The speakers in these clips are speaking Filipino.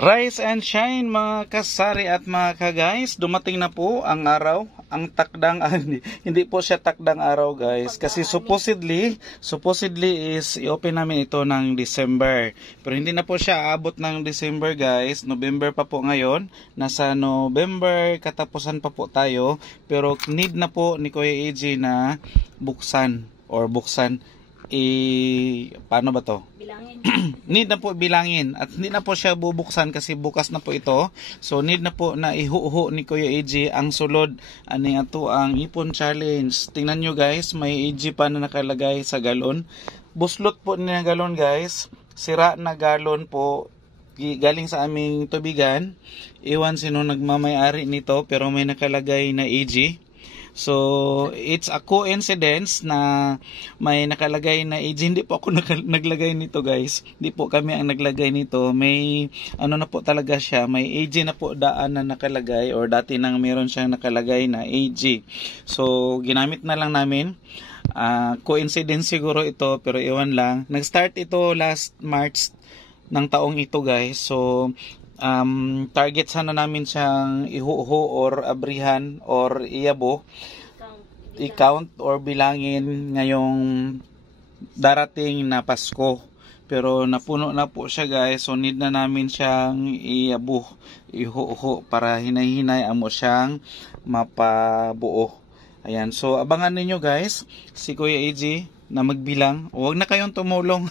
Rise and shine mga kasari at mga ka-guys, dumating na po ang araw, ang takdang, hindi po siya takdang araw guys, kasi supposedly is i-open namin ito ng December, pero hindi na po siya aabot ng December guys, November pa po ngayon, nasa November katapusan pa po tayo, pero need na po ni Kuya AJ na buksan, paano ba to? Bilangin. Need na po bilangin at hindi na po siya bubuksan kasi bukas na po ito. So need na po na ihuho ni Kuya AJ ang sulod ani ato ang ipon challenge. Tingnan nyo guys, may AJ pa na nakalagay sa galon. Buslot po ni na galon guys. Sira na galon po galing sa aming tubigan. Iwan sino nagmamay-ari nito pero may nakalagay na AJ. So, it's a coincidence na may nakalagay na AJ. Hindi po ako naglagay nito guys. Hindi po kami ang naglagay nito. May ano na po talaga siya. May AJ na po daan na nakalagay or dati nang meron siyang nakalagay na AJ. So, ginamit na lang namin. Coincidence siguro ito pero iwan lang. Nag-start ito last March ng taong ito guys. So, target sana namin siyang ihuho or abrihan or iyabo, i-count or bilangin ngayong darating na Pasko. Pero napuno na po siya guys, so need na namin siyang iyabo, ihuho para hinay-hinay amo siyang mapabuo. Ayan, so abangan ninyo guys si Kuya AJ na magbilang. Huwag na kayong tumulong.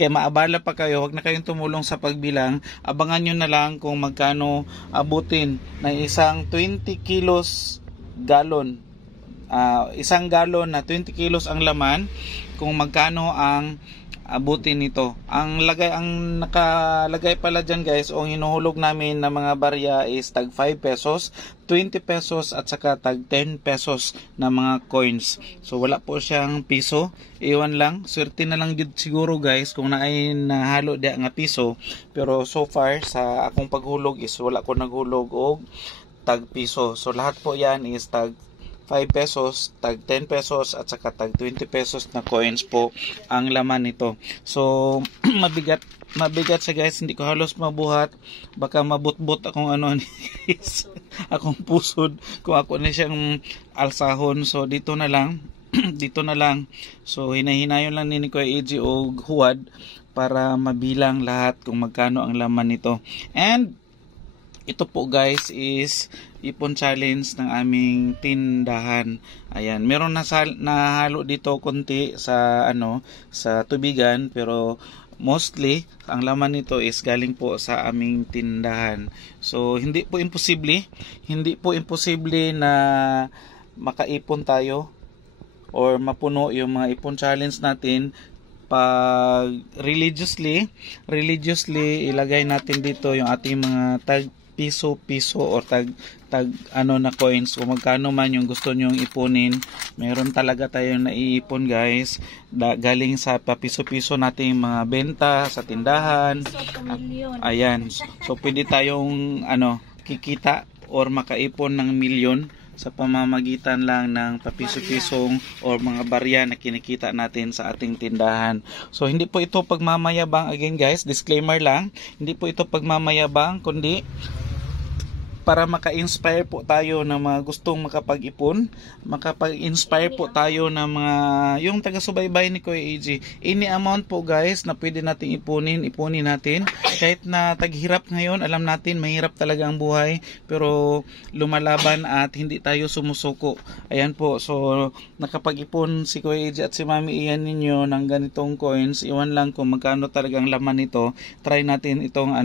Kaya maabala pa kayo, huwag na kayong tumulong sa pagbilang. Abangan nyo na lang kung magkano abutin ng isang 20 kilos galon. Isang galon na 20 kilos ang laman, kung magkano ang abutin nito. Ang nakalagay pala dyan guys, o hinuhulog namin na mga barya is tag 5 pesos, 20 pesos at saka tag 10 pesos na mga coins. So wala po siyang piso, iwan lang, swerte na lang siguro guys kung naay nahalo dia nga piso. Pero so far sa akong paghulog is wala ko naghulog og tag piso. So lahat po yan is tag 5 pesos, tag 10 pesos at saka tag 20 pesos na coins po ang laman nito. So mabigat siya guys, hindi ko halos mabuhat, baka mabutbot akong akong pusod kung ako na siyang alsahon. So dito na lang so hinahinayon lang ni Kuya AJ og huwad para mabilang lahat kung magkano ang laman nito. And ito po guys is ipon challenge ng aming tindahan. Ayan, meron nahalo dito konti sa sa tubigan, pero mostly ang laman nito is galing po sa aming tindahan. So hindi po imposible na makaipon tayo or mapuno yung mga ipon challenge natin pag religiously ilagay natin dito yung ating mga tag piso or tag na coins, kung magkano man yung gusto nyong ipunin. Meron talaga tayong naiipon guys, galing sa papiso-piso nating mga benta sa tindahan. Ayan, so pwede tayong kikita or makaipon ng milyon sa pamamagitan lang ng papiso-pisong or mga barya na kinikita natin sa ating tindahan. So hindi po ito pagmamayabang, again guys, disclaimer lang, hindi po ito pagmamayabang, kundi para maka-inspire po tayo ng mga gustong makapag-ipon, makapag-inspire po tayo ng mga yung taga-subaybay ni Kuya AJ. Any amount po guys na pwede nating ipunin natin. Kahit na taghirap ngayon, alam natin mahirap talaga ang buhay, pero lumalaban at hindi tayo sumusuko. Ayan po, so nakapag-ipon si Kuya AJ at si Mami Ian ninyo ng ganitong coins. Iwan lang kung magkano talagang laman nito. Try natin itong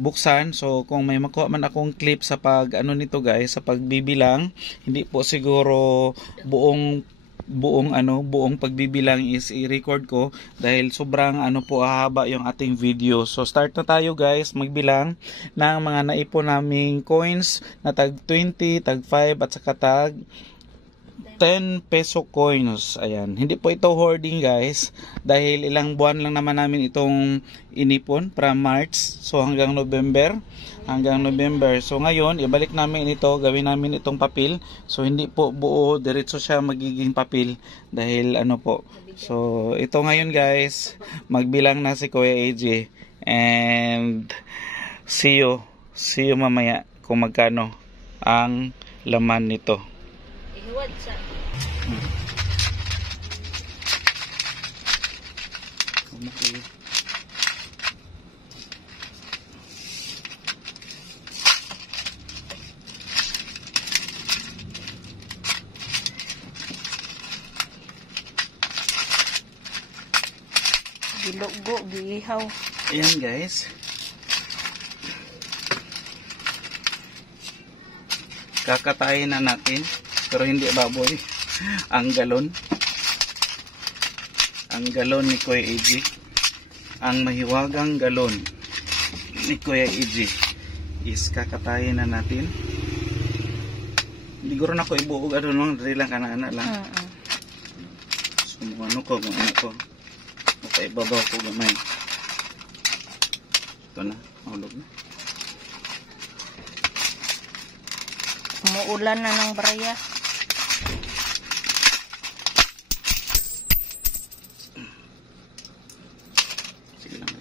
buksan. So kung may makuha man akong clip sa nito guys, sa pagbibilang, hindi po siguro buong pagbibilang is i-record ko dahil sobrang haba yung ating video. So start na tayo guys magbilang ng mga naipon naming coins na tag 20, tag 5 at saka tag 10 peso coins. Ayan, hindi po ito hoarding guys, dahil ilang buwan lang naman namin itong inipon from March, so hanggang November. So ngayon ibalik namin ito, gawin namin itong papel. So hindi po buo diretso siya magiging papel dahil So, ito ngayon guys, magbilang na si Kuya AJ. And, see you mamaya kung magkano ang laman nito. Ihuwad sa. Okay. Gilugo, giihaw. Ayan guys. Kakatayin na natin. Pero hindi baboy. Ang galon. Ang galon ni Kuya AJ. Ang mahiwagang galon ni Kuya AJ is kakatayin na natin. Liguro na ko ibuog ano no, dali lang kana lang. So ano ko, makaibabaw ko gamay. Ito na, mahulog na. Umuulan na ng barya. Sige lang.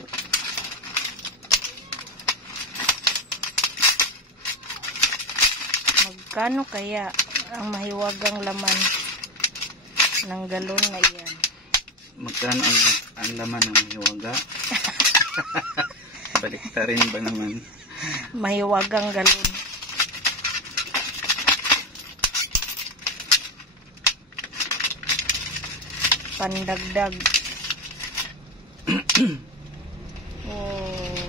Magkano kaya ang mahiwagang laman ng galon na iyan? Magkano ang laman ng hiwaga? Baliktarin ba naman? Mahiwagang galon. Pandagdag. Oh.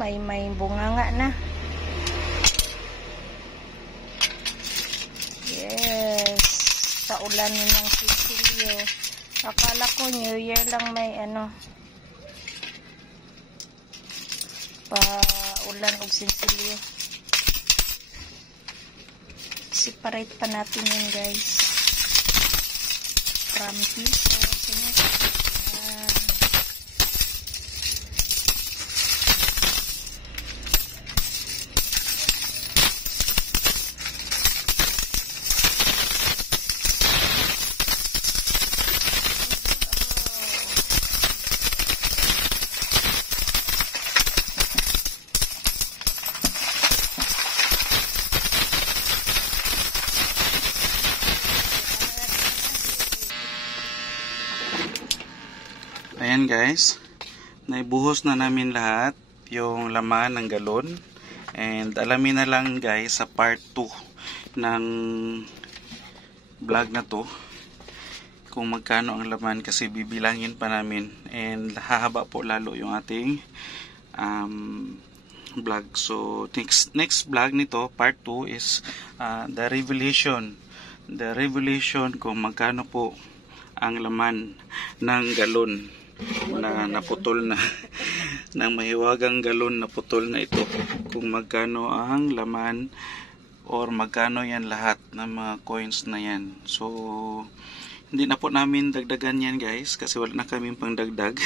Ay, may bunganga na. Yes. Sa ulan ng Sisilio. Akala ko New Year lang may ano. Pa ulan og Sisilio. Separate pa natin yun guys. From piso. Ayan. Ayan guys, naibuhos na namin lahat yung laman ng galon. And alamin na lang guys sa part 2 ng vlog na to kung magkano ang laman, kasi bibilangin pa namin and hahaba po lalo yung ating vlog. So next vlog nito, part 2 is the revelation kung magkano po ang laman ng galon na naputol na ng mahiwagang galon na putol na ito, kung magkano ang laman or magkano yan lahat ng mga coins na yan. So hindi na po namin dagdagan yan guys, kasi wala na kaming pang dagdag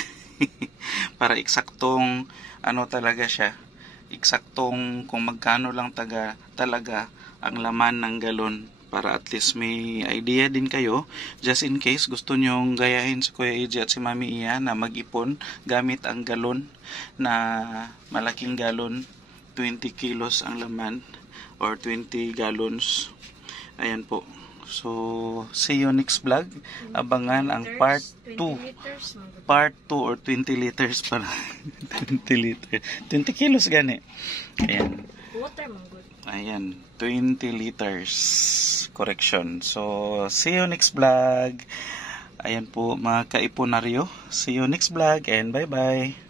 para eksaktong ano talaga siya, eksaktong kung magkano lang talaga ang laman ng galon, para at least may idea din kayo, just in case gusto nyong gayahin si Kuya AJ at si Mami Iya na mag-ipon gamit ang galon na malaking galon, 20 kilos ang laman or 20 gallons. Ayan po. So see you next vlog. Abangan ang part 2 or 20 liters para 20 liters 20 kilos gani. Ayan. Water man good. Ayan, 20 liters. Correction. So, see you next vlog. Ayan po mga kaiponaryo. See you next vlog and bye-bye.